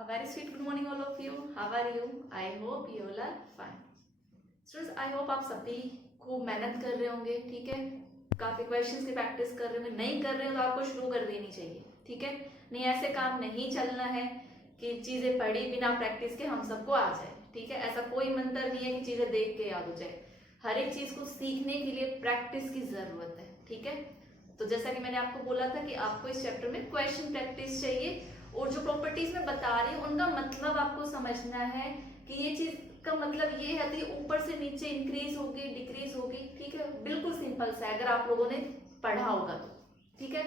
A very sweet good morning all of you. How are you? I hope you all are fine. Students, I hope आप सभी खूब मेहनत कर रहे होंगे, ठीक है। काफी क्वेश्चंस की प्रैक्टिस कर रहे होंगे। नहीं कर रहे हो तो आपको शुरू कर देनी चाहिए, ठीक है। नहीं, ऐसे काम नहीं चलना है कि चीजें पढ़ी बिना प्रैक्टिस के हम सबको आ जाए, ठीक है। ऐसा कोई मंत्र नहीं है कि चीजें देख के याद हो जाए। हर एक चीज को सीखने के लिए प्रैक्टिस की जरूरत है, ठीक है। तो जैसा कि मैंने आपको बोला था कि आपको इस चैप्टर में क्वेश्चन प्रैक्टिस चाहिए, और जो प्रॉपर्टीज में बता रही हूँ उनका मतलब आपको समझना है कि ये चीज का मतलब ये है कि ऊपर से नीचे इंक्रीज होगी, डिक्रीज होगी, ठीक है। बिल्कुल सिंपल सा है अगर आप लोगों ने पढ़ा होगा तो, ठीक है।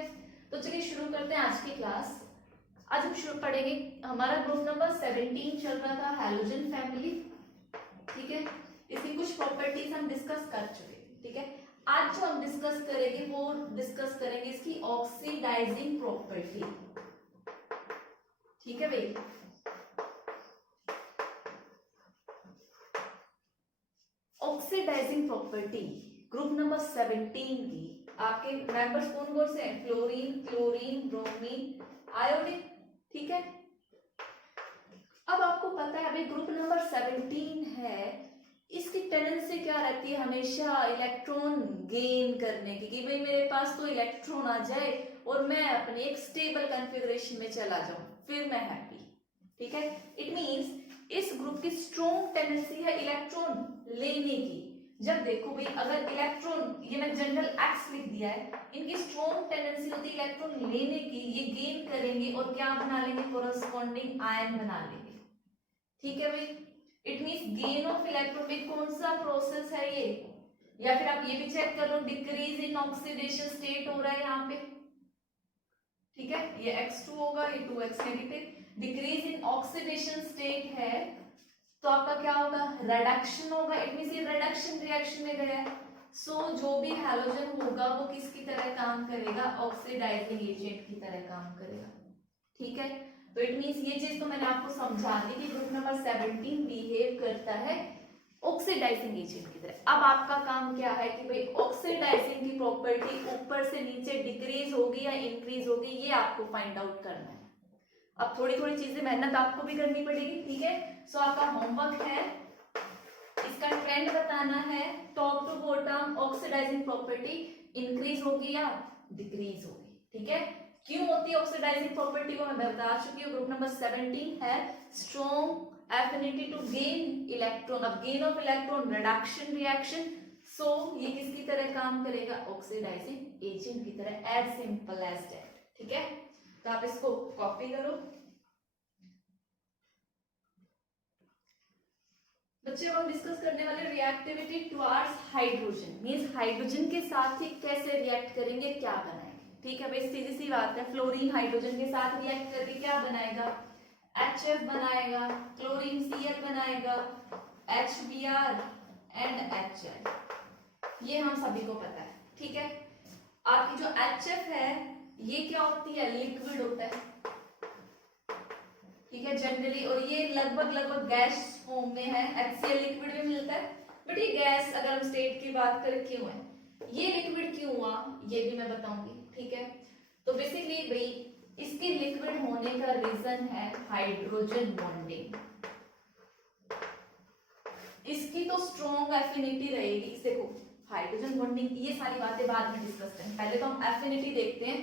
तो चलिए शुरू करते हैं आज की क्लास। आज हम शुरू पढ़ेंगे, हमारा ग्रुप नंबर 17 चल रहा था, हैलोजन फैमिली, ठीक है। इसकी कुछ प्रॉपर्टीज हम डिस्कस कर चुके, ठीक है। आज जो हम डिस्कस करेंगे वो डिस्कस करेंगे इसकी ऑक्सीडाइजिंग प्रॉपर्टी, ठीक है भाई। ऑक्सीडाइजिंग प्रॉपर्टी ग्रुप नंबर 17 की आपके मेंबर्स कौन कौन से हैं? फ्लोरीन, क्लोरीन, ब्रोमीन, आयोडीन, ठीक है। अब आपको पता है अभी ग्रुप नंबर 17 है, इसकी टेंडेंसी क्या रहती है? हमेशा इलेक्ट्रॉन गेन करने की, कि भाई मेरे पास तो इलेक्ट्रॉन आ जाए और मैं अपनी एक स्टेबल कॉन्फ़िगरेशन में चला जाऊं, फिर मैं हैप्पी, ठीक है। इट मींस इस ग्रुप की स्ट्रॉन्ग टेंडेंसी है इलेक्ट्रॉन लेने की। जब देखो भाई अगर इलेक्ट्रॉन, ये मैं जनरल एक्स लिख दिया है, इनकी स्ट्रॉन्ग टेंडेंसी होती है इलेक्ट्रॉन लेने की, ये गेन करेंगे और क्या बना लेंगे? कोरस्पॉन्डिंग आयन बना लेंगे, ठीक है भाई। It means gain of electron में कौन सा प्रोसेस है ये? या फिर आप ये भी चेक कर लो, डिक्रीज इन ऑक्सीडेशन स्टेट हो रहा है यहाँ पे, ठीक है। ये X2 होगा, ये 2X negative. Decrease in oxidation state है तो आपका क्या होगा? रिडक्शन होगा। इट मींस ये रिडक्शन रिएक्शन में गया है। सो जो भी हैलोजन होगा वो किसकी तरह काम करेगा? ऑक्सीडाइजिंग एजेंट की तरह काम करेगा, ठीक है। तो इट मींस ये चीज तो मैंने आपको समझा दी कि ग्रुप नंबर 17 बिहेव करता है ऑक्सीडाइजिंग एजेंट की तरह। अब आपका काम क्या है कि भाई ऑक्सीडाइजिंग की प्रॉपर्टी ऊपर से नीचे डिक्रीज होगी या इंक्रीज होगी, ये आपको फाइंड आउट करना है। अब थोड़ी थोड़ी चीजें मेहनत आपको भी करनी पड़ेगी, ठीक है। सो आपका होमवर्क है, इसका ट्रेंड बताना है, top to bottom oxidising property increase होगी या डिक्रीज होगी, ठीक है। क्यों होती है ऑक्सीडाइजिंग प्रॉपर्टी को मैं बता चुकी हूँ। ग्रुप नंबर 17 है strong affinity to gain electron. अब gain of electron reduction reaction, so ये किसकी तरह काम करेगा? ऑक्सीडाइजिंग एजेंट की तरह, एज सिंपल एज दैट, ठीक है। तो आप इसको कॉपी करो। बच्चे हम डिस्कस करने वाले reactivity towards hydrogen, means hydrogen के साथ ही कैसे रिएक्ट करेंगे, क्या बनाएंगे, ठीक है भाई। सीधी सी बात है, फ्लोरीन हाइड्रोजन के साथ रिएक्ट करके क्या बनाएगा? HF बनाएगा, क्लोरीन Cl बनाएगा, HBr एंड HI, ये हम सभी को पता है, ठीक है। आपकी जो HF है ये क्या होती है? लिक्विड होता है, ठीक है जनरली, और ये लगभग गैस फॉर्म में है। HCl लिक्विड में मिलता है, बट ये गैस अगर हम स्टेट की बात करें क्यों है, ये लिक्विड क्यों हुआ ये भी मैं बताऊंगी, ठीक है। तो बेसिकली भाई इसके लिक्विड होने का रीजन है हाइड्रोजन बॉन्डिंग। इसकी तो स्ट्रॉन्ग एफिनिटी रहेगी। देखो हाइड्रोजन बॉन्डिंग, ये सारी बातें बाद में डिस्कस करें, पहले तो हम एफिनिटी देखते हैं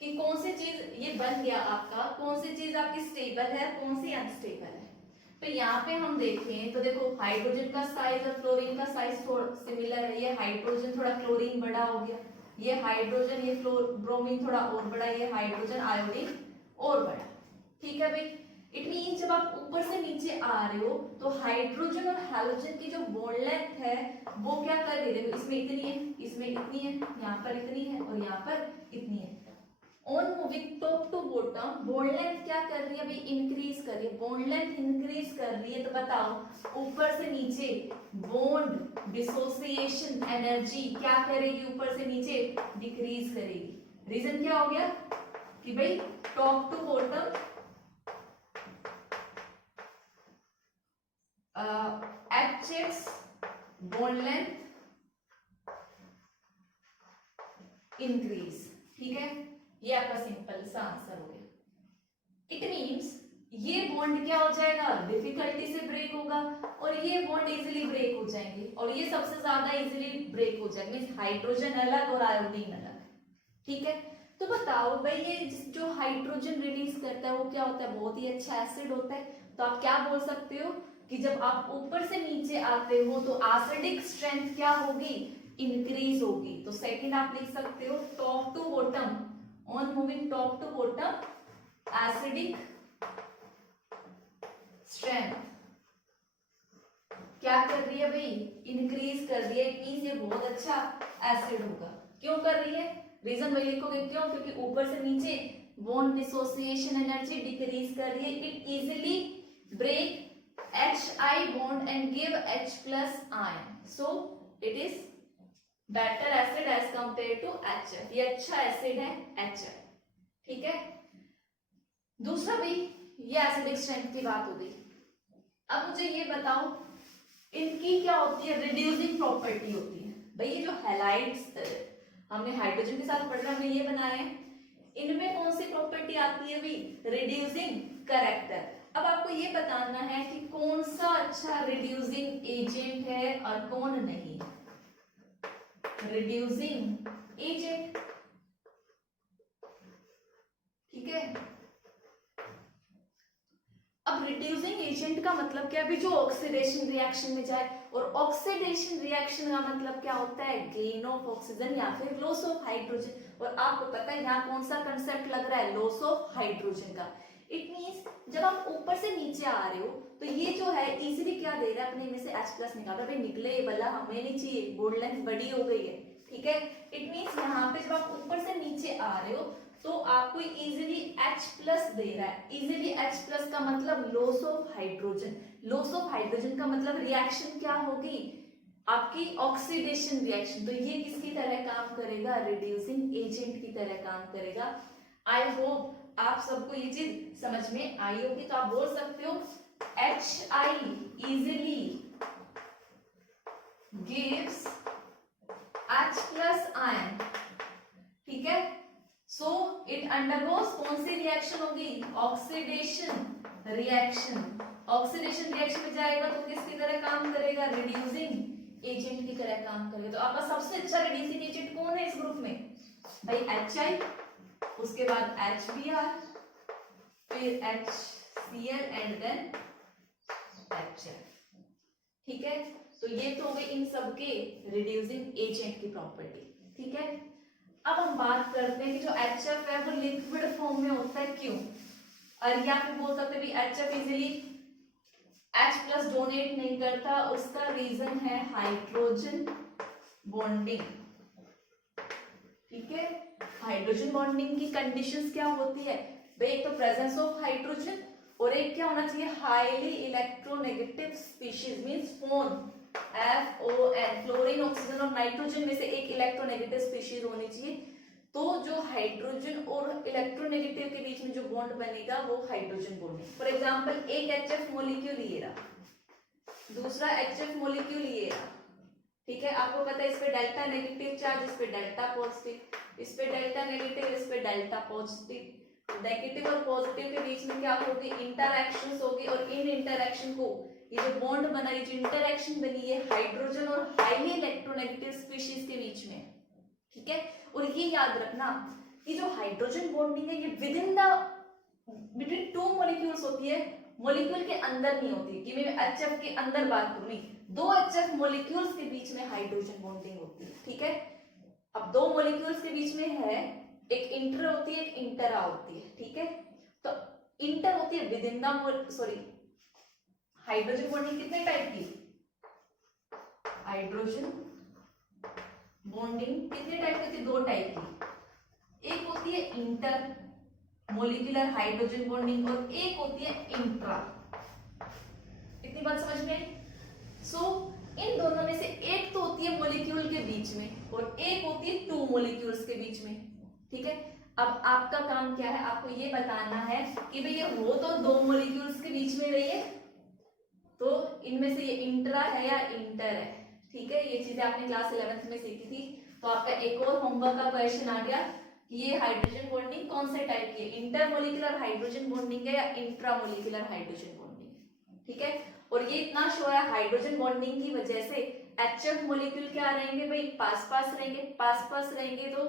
कि कौन सी चीज ये बन गया आपका, कौन सी चीज आपकी स्टेबल है, कौन सी अनस्टेबल है। तो यहाँ पे हम देखें तो देखो हाइड्रोजन का साइज और क्लोरीन का साइज थोड़ा सिमिलर है। ये हाइड्रोजन थोड़ा क्लोरीन बड़ा हो गया, ये हाइड्रोजन ये ब्रोमीन थोड़ा और बड़ा, ये हाइड्रोजन आयोडीन और बड़ा, ठीक है भाई। इट मीन जब आप ऊपर से नीचे आ रहे हो तो हाइड्रोजन और हैलोजन की जो बॉन्ड लेंथ है वो क्या कर रही है? इसमें इतनी है, इसमें इतनी है, यहाँ पर इतनी है और यहाँ पर इतनी है। On moving top to bottom bond length क्या कर रही है अभी? इंक्रीज कर रही है। बॉन्ड लेंथ इंक्रीज कर रही है तो बताओ ऊपर से नीचे बॉन्ड डिसोसिएशन एनर्जी क्या करेगी? ऊपर से नीचे डिक्रीज करेगी। रीजन क्या हो गया कि भाई top to bottom HX bond length increase, ठीक है। ये आपका सिंपल सा आंसर हो गया। इट मीन्स ये बॉन्ड क्या हो जाएगा, डिफिकल्टी से ब्रेक होगा, और ये बॉन्ड इजीली ब्रेक हो जाएंगे, और ये सबसे ज्यादा इजीली ब्रेक हो जाएंगे, मींस हाइड्रोजन अलग और आयोडीन अलग। ठीक है, तो बताओ भाई ये जो हाइड्रोजन रिलीज करता है वो क्या होता है, बहुत ही अच्छा एसिड होता है। तो आप क्या बोल सकते हो कि जब आप ऊपर से नीचे आते हो तो एसिडिक स्ट्रेंथ क्या होगी, इंक्रीज होगी। तो सेकंड आप लिख सकते हो top to bottom, on moving top to bottom acidic strength क्या कर रही है भाई, इंक्रीज कर रही है। इट मींस ये बहुत अच्छा एसिड होगा। क्यों कर रही है, रीजन वही लिखोगे क्यों, क्योंकि ऊपर से नीचे बॉन्ड डिसोसिएशन एनर्जी डिक्रीज कर रही है। It easily break HI bond and give H plus ion, so it is better acid as compared to HF। ये अच्छा एसिड है HF। ठीक है, दूसरा भी ये एसिडिक स्ट्रेंथ की बात हो गई। अब मुझे ये बताओ इनकी क्या होती है, रिड्यूसिंग प्रॉपर्टी होती है। भाई ये जो हैलाइड्स हमने हाइड्रोजन के साथ पढ़ रहे हमने ये बनाए हैं, इनमें कौन सी प्रॉपर्टी आती है भाई, रिड्यूसिंग कैरेक्टर। अब आपको ये बताना है कि कौन सा अच्छा रिड्यूसिंग एजेंट है और कौन नहीं। रिड्यूसिंग एजेंट, ठीक है। अब रिड्यूसिंग एजेंट का मतलब क्या है, जो ऑक्सीडेशन रिएक्शन में जाए, और ऑक्सीडेशन रिएक्शन का मतलब क्या होता है, गेन ऑफ ऑक्सीजन या फिर लॉस ऑफ हाइड्रोजन। और आपको पता है यहाँ कौन सा कंसेप्ट लग रहा है, लॉस ऑफ हाइड्रोजन का। इट मींस जब आप ऊपर से नीचे आ रहे हो तो ये जो है इजीली क्या दे रहा है, अपने में से H+ निकाल रहा है। भाई निकले ये वाला हमें नहीं चाहिए, बोल्ड लेंथ बड़ी हो गई है। ठीक है, इट मींस यहाँ पे जब आप ऊपर से नीचे आ रहे हो तो आपको इजीली H+ दे रहा है। इजीली H+ का मतलब loss of hydrogen. Loss of hydrogen का मतलब रिएक्शन क्या होगी, आपकी ऑक्सीडेशन रिएक्शन। तो ये किसकी तरह काम करेगा, रिड्यूसिंग एजेंट की तरह काम करेगा। आई होप आप सबको ये चीज समझ में आई होगी। तो आप बोल सकते हो HI easily gives H+ ion। ठीक है, सो इट अंडरगोस कौन सी रिएक्शन होगी, ऑक्सीडेशन रिएक्शन। ऑक्सीडेशन रिएक्शन में जाएगा तो किसकी तरह काम करेगा, रिड्यूसिंग एजेंट की तरह काम करेगा। तो आपका सबसे अच्छा रिड्यूसिंग एजेंट कौन है इस ग्रुप में, भाई HI, उसके बाद HBr, फिर HCl एंड देन HF। ठीक है, तो ये तो हो गई इन सब के रिड्यूसिंग एजेंट की प्रॉपर्टी। ठीक है, अब हम बात करते हैं कि जो HF है वो लिक्विड फॉर्म में होता है क्यों, और या फिर बोल सकते हैं HF इजीली H+ डोनेट नहीं करता। उसका रीजन है हाइड्रोजन बॉन्डिंग। ठीक है, हाइड्रोजन बॉन्डिंग की कंडीशंस क्या होती है भाई, एक तो प्रेजेंस ऑफ हाइड्रोजन, और एक क्या होना चाहिए, highly electronegative species means phone, FON, fluorine, oxygen और नाइट्रोजन में से एक इलेक्ट्रोनेगेटिव स्पीशीज होनी चाहिए। तो जो हाइड्रोजन और इलेक्ट्रोनेगेटिव के बीच में जो बॉन्ड बनेगा वो हाइड्रोजन बॉन्ड। फॉर एग्जांपल एक HF मॉलिक्यूल ये रहा, दूसरा HF मॉलिक्यूल ये रहा। ठीक है, आपको पता है इस पे डेल्टा नेगेटिव चार्ज, इस पे डेल्टा पॉजिटिव, इस पे डेल्टा नेगेटिव, इस पे डेल्टा पॉजिटिव। नेगेटिव और पॉजिटिव के बीच में क्या होगी, इंटरैक्शंस होगी, और इन इंटरैक्शन को ये जो बॉन्ड बना, ये जो इंटरैक्शन बनी है हाइड्रोजन और हाईली इलेक्ट्रोनेगेटिव स्पीशीज के बीच में। ठीक है, और ये याद रखना कि जो हाइड्रोजन बॉन्डिंग है ये with in the between two molecules होती है, मॉलिक्यूल के अंदर नहीं होती। कि मैं HF के अंदर बात करूं, दो HF मॉलिक्यूल्स के बीच में हाइड्रोजन बॉन्डिंग होती है। ठीक है, अब दो मॉलिक्यूल्स के बीच में है, एक इंटर होती है, एक इंटरा होती है। ठीक है, तो इंटर होती है with in the, sorry hydrogen bonding कितने टाइप की, हाइड्रोजन बॉन्डिंग कितने टाइप की होती है, दो टाइप की। एक होती है इंटर मॉलिक्यूलर हाइड्रोजन बॉन्डिंग और एक होती है इंट्रा। इतनी बात समझ में आई। सो इन दोनों में से एक तो होती है मॉलिक्यूल के बीच में और एक होती है टू मॉलिक्यूल्स के बीच में। ठीक है, अब आपका काम क्या है, आपको ये बताना है कि भैया वो तो दो मॉलिक्यूल्स के बीच में रही है, तो इनमें से ये इंट्रा है या इंटर है। ठीक है, ये चीजें आपने क्लास 11th में सीखी थी। तो आपका एक और होमवर्क का क्वेश्चन आ गया ये हाइड्रोजन बॉन्डिंग कौन से टाइप की है, इंटरमोलिकुलर हाइड्रोजन बॉन्डिंग है या इंट्रामोलिकुलर हाइड्रोजन बॉन्डिंग है, ठीक है। और ये इतना श्योर है हाइड्रोजन बॉन्डिंग की वजह से HF मॉलिक्यूल क्या रहेंगे भाई, पास पास रहेंगे, पास पास रहेंगे तो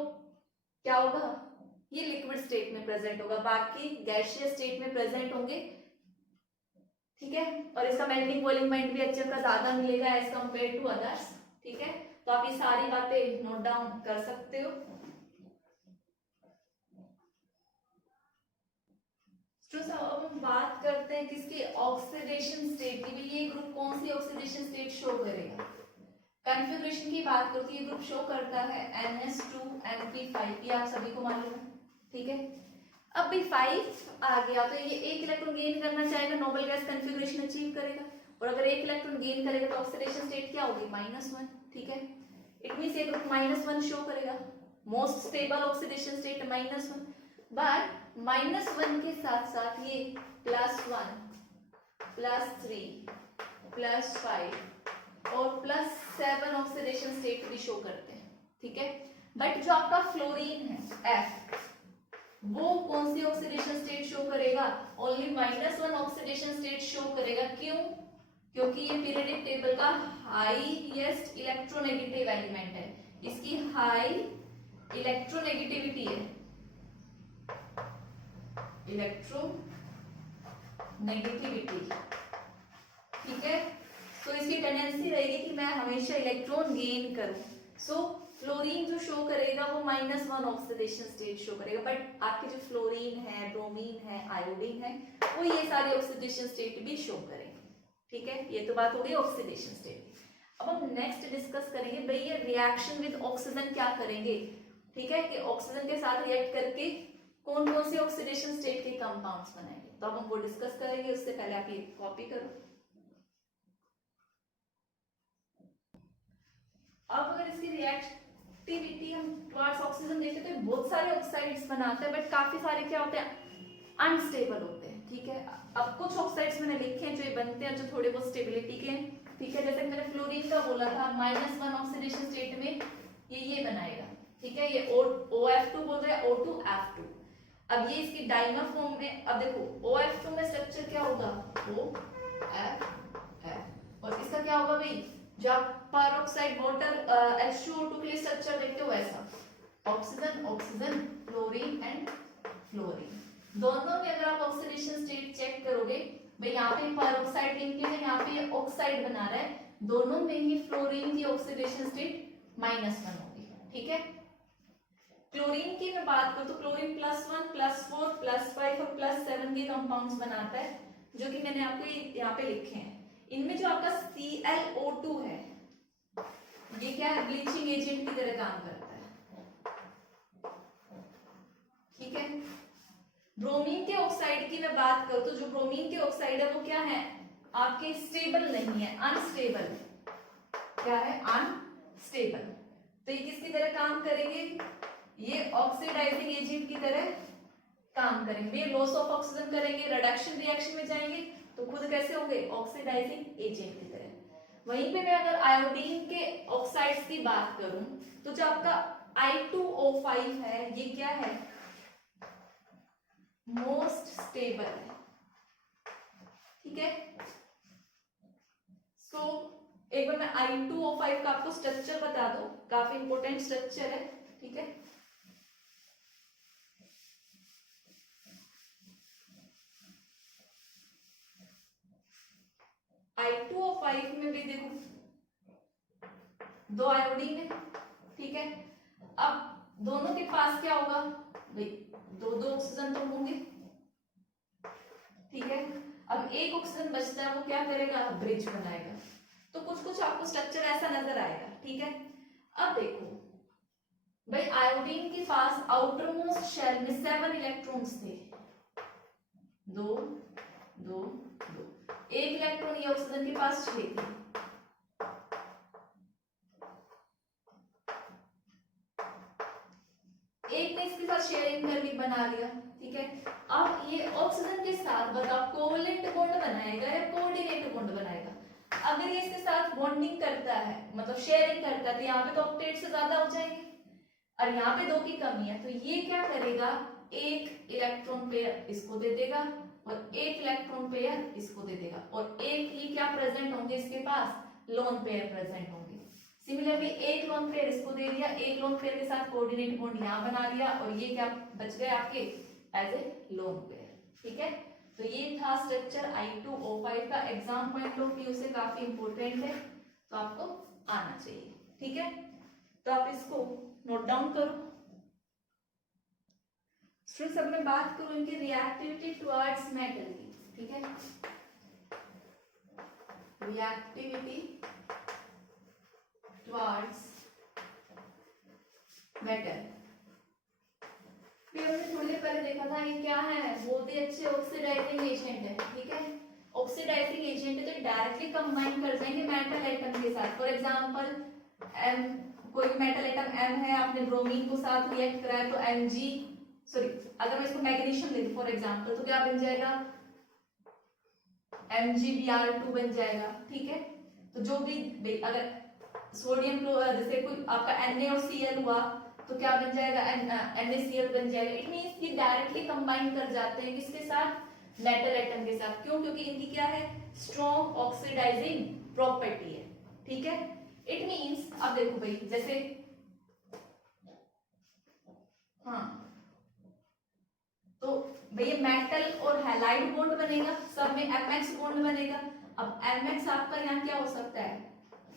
क्या होगा, ये लिक्विड स्टेट में प्रेजेंट होगा, बाकी गैसियस स्टेट में प्रेजेंट होंगे, ठीक है। और इसका मेल्टिंग बॉइलिंग पॉइंट भी HF का ज्यादा मिलेगा एज कंपेयर टू अदर्स, ठीक है। तो आप ये सारी बातें नोट डाउन कर सकते हो। अब हम बात करते हैं किसकी, ऑक्सीडेशन स्टेट की। ये ग्रुप कौन सी ऑक्सीडेशन स्टेट शो करेगा, कॉन्फ़िगरेशन की बात करते हैं, ये ग्रुप शो करता है NH2NP5, ये आप सभी को मालूम है, ठीक है। अब भी 5 आ गया तो ये एक इलेक्ट्रॉन गेन करना चाहेगा, नोबल गैस कॉन्फ़िगरेशन अचीव करेगा, और अगर एक इलेक्ट्रॉन गेन करेगा तो ऑक्सीडेशन स्टेट क्या होगी, -1, ठीक है। इट मींस ये ग्रुप -1 शो करेगा, most stable oxidation state -1, but -1 के साथ साथ ये +1, +3, +5 और +7 ऑक्सीडेशन स्टेट भी शो करते हैं, ठीक है। बट जो आपका फ्लोरीन है F, वो कौन सी ऑक्सीडेशन स्टेट शो करेगा, ओनली -1 ऑक्सीडेशन स्टेट शो करेगा। क्यों, क्योंकि ये पीरियोडिक टेबल का हाईएस्ट इलेक्ट्रोनेगेटिव एलिमेंट है, इसकी हाई इलेक्ट्रोनेगेटिविटी है, इलेक्ट्रोनेगेटिविटी, ठीक है। तो इसकी टेंडेंसी रहेगी कि मैं हमेशा इलेक्ट्रॉन गेन करूं। सो फ्लोरीन जो शो करेगा वो -1 ऑक्सीडेशन स्टेट शो करेगा, बट आपके जो फ्लोरीन है, ब्रोमीन है, आयोडीन है, वो ये सारी ऑक्सीडेशन स्टेट भी शो करेंगे, ठीक है। ये तो बात हो गई ऑक्सीडेशन स्टेट। अब हम नेक्स्ट डिस्कस करेंगे भाई ये रिएक्शन विद ऑक्सीजन क्या करेंगे, ठीक है, कि ऑक्सीजन के साथ रिएक्ट करके कौन कौन सी ऑक्सीडेशन स्टेट के कंपाउंड्स बनाएंगे, तो अब हम वो डिस्कस करेंगे। उससे पहले आप ये कॉपी करो। अब अगर इसकी रिएक्टिविटी हम टुवर्ड्स ऑक्सीजन देखें तो बहुत सारे ऑक्साइड्स बनाते हैं, बट काफी सारे क्या होते हैं, अनस्टेबल होते हैं, ठीक है। अब कुछ ऑक्साइड्स मैंने लिखे हैं जो ये बनते हैं, जो थोड़े बहुत स्टेबिलिटी के हैं, ठीक है। जैसे मैंने फ्लोरीन का बोला था, -1 ऑक्सीडेशन स्टेट में ये बनाएगा, ठीक है। ये OF2 बोल रहा है, O2F2। अब ये इसकी डाइमर फॉर्म में, अब देखो OF2 में स्ट्रक्चर क्या होगा, OFF, और इसका क्या होगा भाई, जब पेरोक्साइड वाटर H2O2 के लिए स्ट्रक्चर देखते हो वैसा, oxygen oxygen, fluorine and fluorine. दोनों में अगर आप ऑक्सीडेशन स्टेट चेक करोगे भाई, यहाँ पे पेरोक्साइड लिंक है, यहाँ पे ऑक्साइड बना रहा है, दोनों में ही फ्लोरीन की ऑक्सीडेशन स्टेट -1 होगी, ठीक है। क्लोरीन की मैं बात करूं तो क्लोरीन +1, +4, +5 और +7 के कंपाउंड्स बनाता है, जो कि मैंने आपको यहाँ पे लिखे हैं। इनमें जो आपका ClO2 है, ये क्या है, ब्लीचिंग एजेंट की तरह काम करता है, ठीक है। ब्रोमीन के ऑक्साइड की मैं बात करूं तो जो ब्रोमीन के ऑक्साइड है वो क्या है, आपके स्टेबल नहीं है, अनस्टेबल, क्या है, अनस्टेबल। तो ये किसकी तरह काम करेंगे, ये ऑक्सीडाइजिंग एजेंट की तरह काम करेंगे, ये लॉस ऑफ ऑक्सीजन करेंगे, रिडक्शन रिएक्शन में जाएंगे तो खुद कैसे होंगे, ऑक्सीडाइजिंग एजेंट की तरह। वहीं पे मैं अगर आयोडीन के ऑक्साइड्स की बात करूं तो जो आपका I2O5 है, ये क्या है, मोस्ट स्टेबल है, ठीक है। सो एक बार मैं I2O5 का आपको स्ट्रक्चर बता दूं, काफी इंपॉर्टेंट स्ट्रक्चर है, ठीक है। I2O5 में भी देखो 2 आयोडीन है, ठीक है। अब दोनों के पास क्या होगा भाई, 2 ऑक्सीजन तो होंगे, ठीक है। अब एक ऑक्सीजन बचता है, वो क्या करेगा, ब्रिज बनाएगा। तो कुछ कुछ आपको स्ट्रक्चर ऐसा नजर आएगा, ठीक है। अब देखो भाई, आयोडीन के पास आउटर मोस्ट शेल में 7 इलेक्ट्रॉन्स थे, 2 2 2, एक इलेक्ट्रॉन ये ऑक्सीजन के पास 6 थे, एक ने इसके साथ शेयरिंग करके बना लिया, ठीक है। अब ये ऑक्सीजन के साथ बताओ कोवलेंट बॉन्ड बनाएगा या कोऑर्डिनेट बॉन्ड बनाएगा। अगर ये इसके साथ बॉन्डिंग करता है, मतलब शेयरिंग करता है, तो यहाँ पे तो ऑक्टेट से ज्यादा हो जाएंगे। और यहाँ पे 2 की कमी है, तो ये क्या करेगा, एक इलेक्ट्रॉन पेयर इसको दे देगा और एक इलेक्ट्रॉन पेयर इसको दे देगा, और एक ही क्या प्रेजेंट होंगे इसके पास, लोन पेयर प्रेजेंट होंगे। सिमिलरली एक लोन पेयर इसको दे दिया, एक लोन पेयर के साथ कोऑर्डिनेट बॉन्ड यहाँ बना लिया, और ये क्या बच गए आपके एज ए लोन पेयर। ठीक है, तो ये था स्ट्रक्चर I2O5 का, एग्जाम पॉइंट ऑफ व्यू से काफी इंपॉर्टेंट है, तो आपको आना चाहिए। ठीक है, तो आप इसको नोट डाउन करो। स्टूडेंट्स अब मैं बात करूं इनकी रिएक्टिविटी टुवर्ड्स मेटल की। ठीक है, रिएक्टिविटी टुवर्ड्स मेटल, हमने थोड़ी देर पहले देखा था ये क्या है, बहुत ही अच्छे ऑक्सीडाइजिंग एजेंट है। ठीक है, ऑक्सीडाइजिंग एजेंट है तो डायरेक्टली कंबाइन कर जाएंगे मेटल एटम के साथ। फॉर एग्जांपल एम, कोई मेटल एटम एम है, आपने ब्रोमीन को साथ रिएक्ट कराया तो Mg, सॉरी अगर मैं इसको मैग्नीशियम ले लूं फॉर एग्जांपल, तो क्या बन जाएगा, MgBr2 बन जाएगा। ठीक है, तो जो भी अगर सोडियम जैसे कोई आपका Na और Cl हुआ तो क्या बन जाएगा, NaCl बन जाएगा। इट मींस ये डायरेक्टली कंबाइन कर जाते हैं किसके साथ, मेटल एटम के साथ। क्यों, क्योंकि इनकी क्या है, स्ट्रॉन्ग ऑक्सीडाइजिंग प्रॉपर्टी है। ठीक है, इट मींस अब देखो भाई, जैसे हाँ, तो भैया मेटल और हैलाइड बॉन्ड बनेगा, सब में MX बॉन्ड बनेगा। अब MX आपका यहाँ क्या हो सकता है,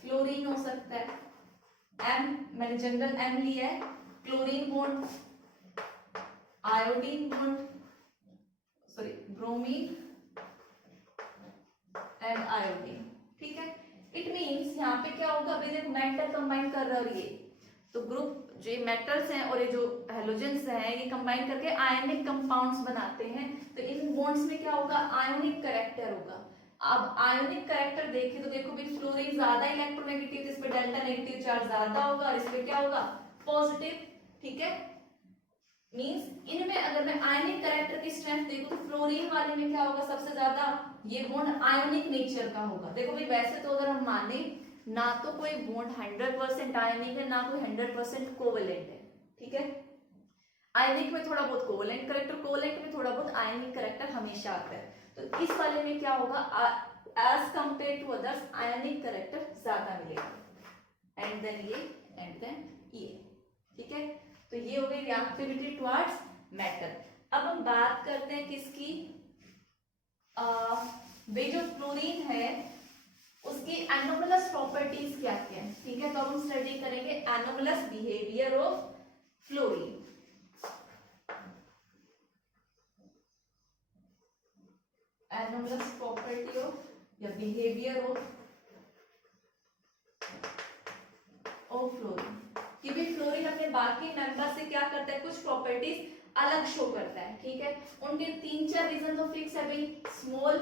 फ्लोरीन हो सकता है। M मैंने जनरल M लिया है, chlorine bond, iodine bond, sorry bromine and iodine. ठीक है, इट मींस यहाँ पे क्या होगा, अभी देखो मेटल कंबाइन कर रहा है ये, तो ग्रुप जो ये मेटल्स हैं और ये जो हैलोजेंस हैं ये कंबाइन करके आयनिक कंपाउंड्स बनाते हैं। तो इन बॉन्ड्स में क्या होगा, आयोनिक कैरेक्टर होगा। अब आयोनिक कैरेक्टर देखें तो देखो भी फ्लोरीन ज्यादा इलेक्ट्रोनेगेटिव, इस पे डेल्टा नेगेटिव चार्ज ज्यादा होगा और इस पे क्या होगा, पॉजिटिव। ठीक है, मींस इनमें अगर मैं आयनिक कैरेक्टर की स्ट्रेंथ देखूं तो फ्लोरीन वाले में क्या होगा, सबसे ज्यादा ये बॉन्ड आयोनिक नेचर का होगा। देखो भाई वैसे तो अगर हम माने ना तो कोई बॉन्ड 100% आयनिक है, ना कोई 100% कोवेलेंट है। ठीक है, आयनिक में थोड़ा बहुत कोवेलेंट कैरेक्टर, कोवेलेंट में थोड़ा बहुत आयनिक कैरेक्टर हमेशा आता है। तो इस वाले में क्या होगा, as compare to others ionic character ज्यादा मिलेगा, एंड देन ये, एंड देन ये। ठीक है, तो ये हो गई रिएक्टिविटी टुवर्ड्स मेटल। अब हम बात करते हैं किसकी, वे जो फ्लोरीन है उसकी एनोमलस प्रॉपर्टीज क्या क्या है। ठीक है, तो हम स्टडी करेंगे anomalous behaviour of fluorine. Anomalous property of या बिहेवियर ऑफ फ्लोरीन, कि भी फ्लोरीन अपने बाकी मेंबर से क्या करता है, कुछ प्रॉपर्टीज अलग शो करता है। ठीक है, उनके 3-4 रीजन तो फिक्स है भाई, स्मॉल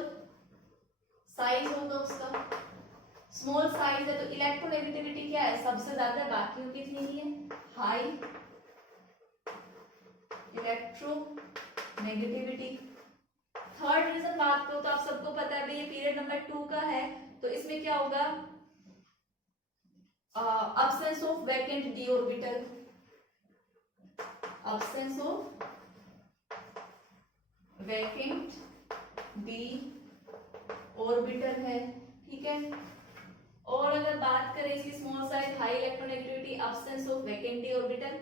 साइज होगा उसका, स्मॉल साइज है तो इलेक्ट्रोनेगेटिविटी क्या है, सबसे ज्यादा, बाकियों की इतनी ही है, हाई इलेक्ट्रोनेगेटिविटी। थर्ड रीजन बात करो तो आप सबको पता है भाई ये पीरियड नंबर 2 का है, तो इसमें क्या होगा, absence of vacant d orbital, absence of vacant d orbital है। ठीक है, और अगर बात करें इसकी small size, high electronegativity, absence of vacant d orbital।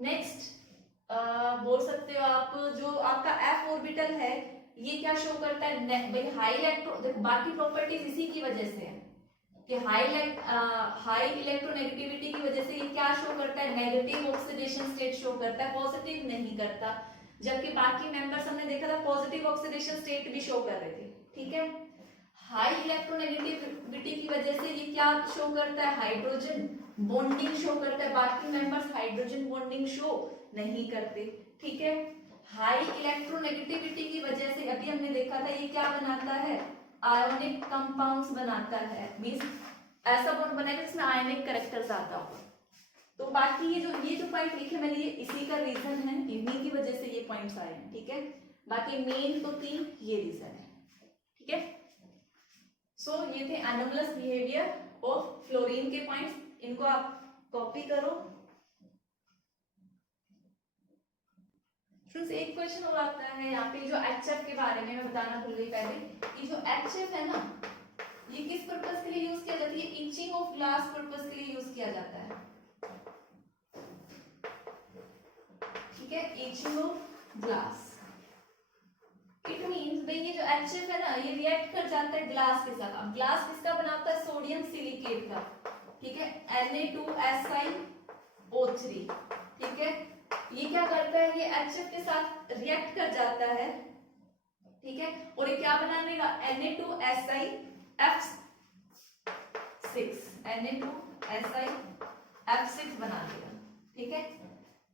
Next बोल सकते हो आप, जो आपका f ऑर्बिटल है ये क्या शो करता है, भाई हाई इलेक्ट्रो, बाकी प्रॉपर्टीज इसी की वजह से है कि हाई इलेक्ट्रोनेगेटिविटी की वजह से ये क्या शो करता है, नेगेटिव ऑक्सीडेशन स्टेट शो करता है, पॉजिटिव नहीं करता। जबकि बाकी मेंबर्स हमने देखा था पॉजिटिव ऑक्सीडेशन स्टेट भी शो कर रहे थे। ठीक है, हाई इलेक्ट्रोनेगेटिविटी की वजह से ये क्या शो करता है, हाइड्रोजन बॉन्डिंग शो करता है, बाकी मेंबर्स हाइड्रोजन बॉन्डिंग शो नहीं करते। ठीक है, हाई इलेक्ट्रोनेगेटिविटी की वजह से अभी हमने देखा था ये क्या बनाता है, आयोनिक कंपाउंड्स बनाता है, मींस ऐसा बॉन्ड बनाएगा जिसमें आयोनिक कैरेक्टर ज्यादा होगा। तो बाकी ये जो पॉइंट लिखे मैंने ये इसी का रीजन है, इन्हीं की वजह से ये पॉइंट्स आए हैं। ठीक है, बाकी मेन तो 3 ये रीजन है। ठीक है, सो ये थे एनोमलस बिहेवियर ऑफ फ्लोरीन के पॉइंट्स, इनको आप कॉपी करो स्टूडेंट्स एक क्वेश्चन और आता है यहाँ पे, जो HF के बारे में मैं बताना भूल गई पहले, ये जो HF है ना, ये किस पर्पस के लिए यूज किया जाता है? ये इचिंग ऑफ ग्लास पर्पस के लिए यूज किया जाता है, ठीक है, etching of glass. It means भाई ये जो HF है ना, ये रिएक्ट कर जाता है ग्लास के साथ। अब ग्लास किसका बना होता है? सोडियम सिलिकेट का, ठीक है, Na2SiO3, ठीक है। ये क्या करता है? ये HF के साथ रिएक्ट कर जाता है, ठीक है, और ये क्या बना देगा? Na2SiF6 बना देगा, ठीक है।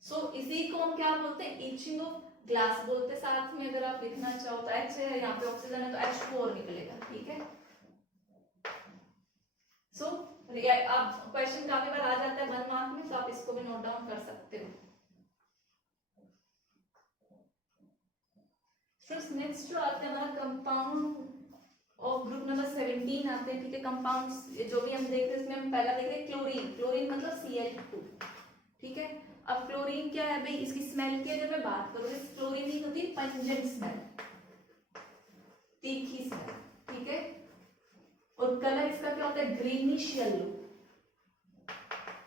सो इसी को हम क्या बोलते हैं? इचिंग ऑफ ग्लास बोलते हैं। साथ में अगर आप लिखना चाहो तो H है, यहाँ पे ऑक्सीजन है तो H4 निकलेगा, ठीक है। सो अब क्वेश्चन काफी बार आ जाता है 1 मार्क में, तो आप इसको भी नोट डाउन कर सकते हो। नेक्स्ट जो आता है हमारा कंपाउंड ऑफ ग्रुप नंबर 17 आते हैं, ठीक है। कंपाउंड्स जो भी हम देख रहे हैं, इसमें हम पहला देख रहे हैं क्लोरीन। क्लोरीन मतलब Cl2, ठीक है। अब क्लोरीन क्या है भाई? इसकी स्मेल की अगर मैं बात करूं, इस क्लोरीन की होती है पंजेंट स्मेल, तीखी स्मेल, ठीक है। और कलर इसका क्या होता है? Greenish yellow.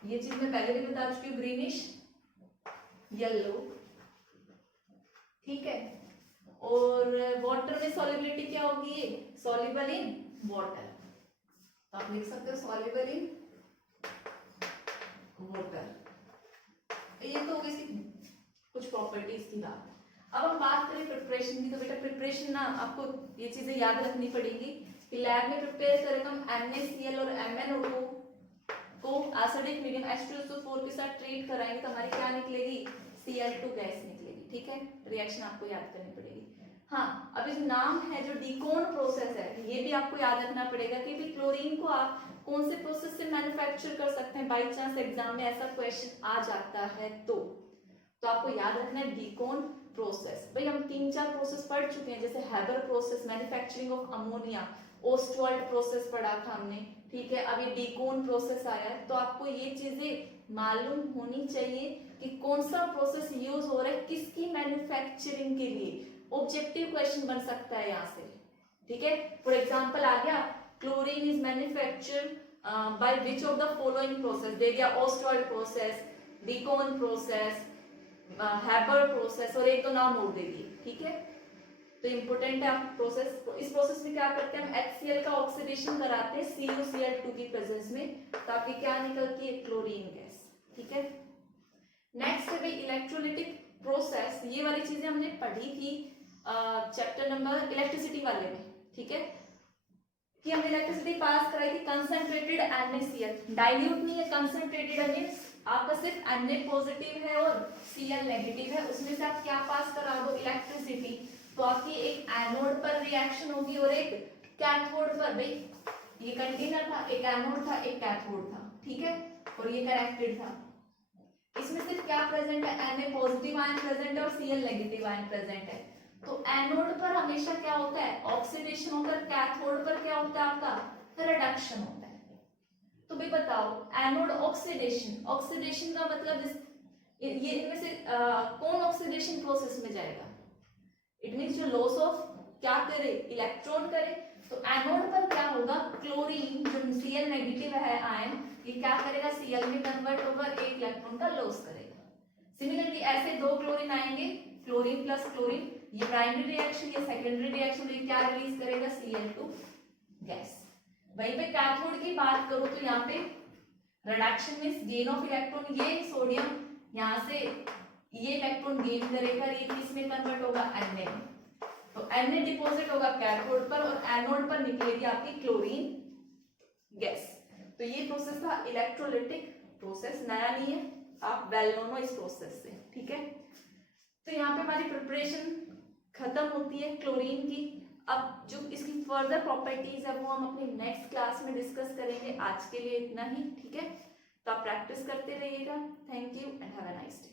ये चीज मैं पहले भी बता चुकी हूँ, ग्रीनिश येलो, ठीक है। और वाटर में सॉल्युबिलिटी क्या होगी? सॉल्युबल इन वाटर, तो आप लिख सकते हो सॉल्युबल इन वाटर। ये तो होगी इसकी कुछ प्रॉपर्टीज की बात। अब हम बात करें प्रिपरेशन की, तो बेटा प्रिपरेशन ना आपको ये चीजें याद रखनी पड़ेगी कि लैब में प्रिपेयर करेंगे हम NaCl और MnO2 को एसिडिक मीडियम H2SO4 के साथ ट्रीट कराएंगे, तो हमारी क्या निकलेगी? Cl2 गैस निकलेगी, ठीक है। रिएक्शन आपको याद करनी पड़ेगी। हाँ, अब जो नाम है, जो डीकोन प्रोसेस है, ये भी आपको याद रखना पड़ेगा कि भी क्लोरीन को आप कौन से प्रोसेस से मैन्युफैक्चर कर सकते हैं। बाई चांस एग्जाम में ऐसा क्वेश्चन आ जाता है तो आपको याद रखना है डीकोन प्रोसेस। भाई हम 3-4 प्रोसेस पढ़ चुके हैं, जैसे Haber process, manufacturing of ammonia, Ostwald process पढ़ा था हमने, ठीक है। अब ये डीकोन प्रोसेस आया है, तो आपको ये चीजें मालूम होनी चाहिए कि कौन सा प्रोसेस यूज हो रहा है किसकी मैन्युफैक्चरिंग के लिए। ऑब्जेक्टिव क्वेश्चन बन सकता है यहाँ से, ठीक है। फॉर एग्जाम्पल आ गया, chlorine is manufactured by which of the following process, दे दिया Ostwald process, Deacon process, Haber process, और एक तो नाम और दे दिए, ठीक है। तो इंपोर्टेंट है आप प्रोसेस। तो इस प्रोसेस में क्या करते हैं हम? HCl का ऑक्सीडेशन कराते हैं CuCl2 की प्रेजेंस में, तो आपकी क्या निकलती है? क्लोरीन गैस, ठीक है। नेक्स्ट है भाई इलेक्ट्रोलिटिक प्रोसेस। ये वाली चीजें हमने पढ़ी थी चैप्टर नंबर इलेक्ट्रिसिटी वाले में, ठीक है, कि हमने इलेक्ट्रिसिटी पास कराई थी कंसंट्रेटेड NaCl। डाइल्यूट नहीं है, कंसंट्रेटेड मींस आपका सिर्फ Na पॉजिटिव है और Cl नेगेटिव है, उसमें से आप क्या पास करा दो? इलेक्ट्रिसिटी। तो आपकी एक एनोड पर रिएक्शन होगी और एक कैथोड पर। भाई ये कंटेनर था, एक एनोड था, एक कैथोड था, ठीक है, और ये कनेक्टेड था। इसमें सिर्फ क्या प्रेजेंट है? Na पॉजिटिव आयन प्रेजेंट है और Cl नेगेटिव आयन प्रेजेंट है। तो एनोड पर हमेशा क्या होता है? ऑक्सीडेशन होकर, कैथोड पर क्या होता है? आपका रिडक्शन होता है। तो भाई बताओ, एनोड ऑक्सीडेशन, ऑक्सीडेशन का मतलब ये इनमें से कौन ऑक्सीडेशन प्रोसेस में जाएगा? इट मींस जो लॉस ऑफ क्या करे? इलेक्ट्रॉन करे। तो एनोड पर क्या होगा? क्लोरीन जो Cl नेगेटिव है आयन, ये क्या करेगा? Cl में कन्वर्ट होकर एक इलेक्ट्रॉन का लॉस करेगा। सिमिलरली ऐसे दो क्लोरीन आएंगे, क्लोरीन प्लस क्लोरीन, ये प्राइमरी रिएक्शन, ये सेकेंडरी रिएक्शन, ये क्या रिलीज करेगा? Cl2 gas. वहीं पे कैथोड की बात करूं तो यहाँ पे reduction means gain of electron, ये सोडियम यहाँ से ये इलेक्ट्रॉन गेन करेगा, ये किसमें कन्वर्ट होगा? Na में। तो Na डिपॉजिट होगा कैथोड पर और एनोड पर निकलेगी आपकी क्लोरीन गैस। तो ये प्रोसेस था इलेक्ट्रोलिटिक प्रोसेस, नया नहीं है, आप वेल नोन हो इस प्रोसेस से, ठीक है। तो यहाँ पे हमारी प्रिपरेशन खत्म होती है क्लोरीन की। अब जो इसकी फर्दर प्रॉपर्टीज है वो हम अपनी नेक्स्ट क्लास में डिस्कस करेंगे। आज के लिए इतना ही, ठीक है। तो आप प्रैक्टिस करते रहिएगा। Thank you and have a nice day.